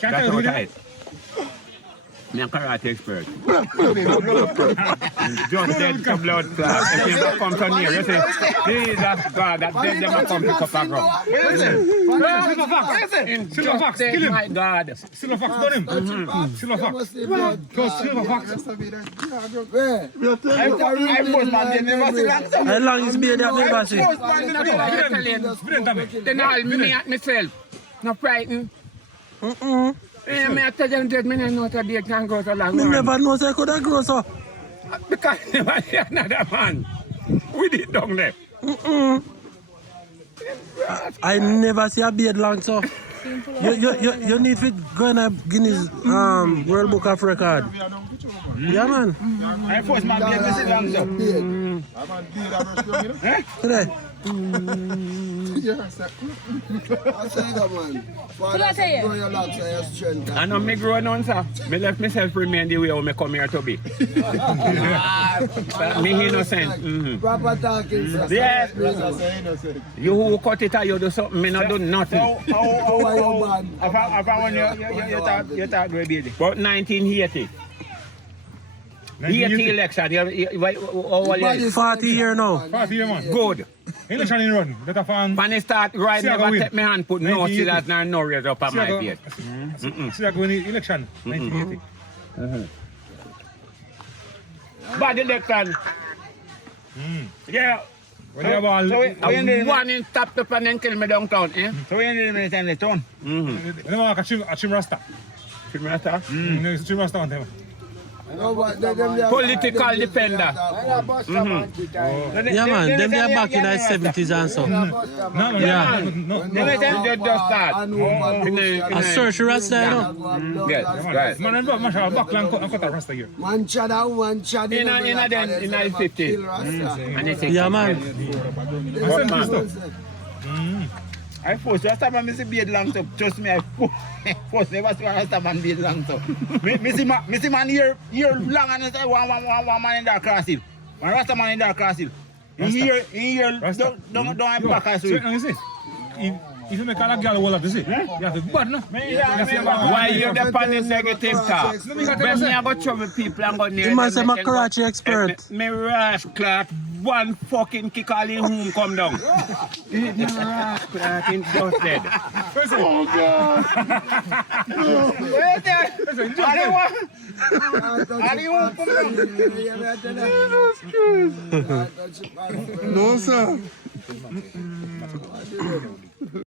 That's how tight. I'm a karate expert. Just dead to blood clot. If you ever come to near, you say, Jesus God, that dead them come pick up a ground. Silver Fox, kill him. My God. Silver Fox, done him. Silver Fox. Close Silver Fox. How long is beard that never see? Then I'll me at myself. Not frightened. Me I tell them that me don't know that they can go so long. Me never know say could have grow so. Because I never see another man with it down there. I never see a beard long so. You need to go in a Guinness World Book of Record. Yeah man. I force my beard to sit down so. Today. I know me grow on sir. Me left myself remain the way I come here to be. Me innocent. Proper talking, sir. Yes. You who cut it out, you do something, me not do nothing. How are you, man? I found when you talk great baby. About 1980. 80 election. 40 years now. 40 years, man. Good. Election in run. Better fan. When I start riding, See, I go never win. take my hand, put no 1980. serious and no raise up on my beard. See that going in election. 1980. Bad election. Yeah. When you have all... One in stopped up and then kill me downtown. Eh? So when you did in the town? You know what? A Chim Rasta. Feel me, sir? It's Chim Rasta one time. Political defender. Yeah man, them they are back in the 70s and so. No. They just start. A search Rasta you know. Yes, right. Man, back and cut a Rasta here. Man chada. In the 50s. And they say, Yeah man. I force Rasta man, me see beard long so. Trust me, I force never see Rasta man beard long so. Me see man here long and I say one man in that cross hill. One Rasta man in that cross hill. In here, don't have back I So see. you see, if you make a girl hold up, you see, you have to bad, no? why you depend on negative talk? When me I go trouble people and go near You must them, say they my can go- karate expert. Me rash clot, one fucking kick all in whom come down. Me rash clot in just dead. Oh God! Wait there! Anyone come down? No, sir.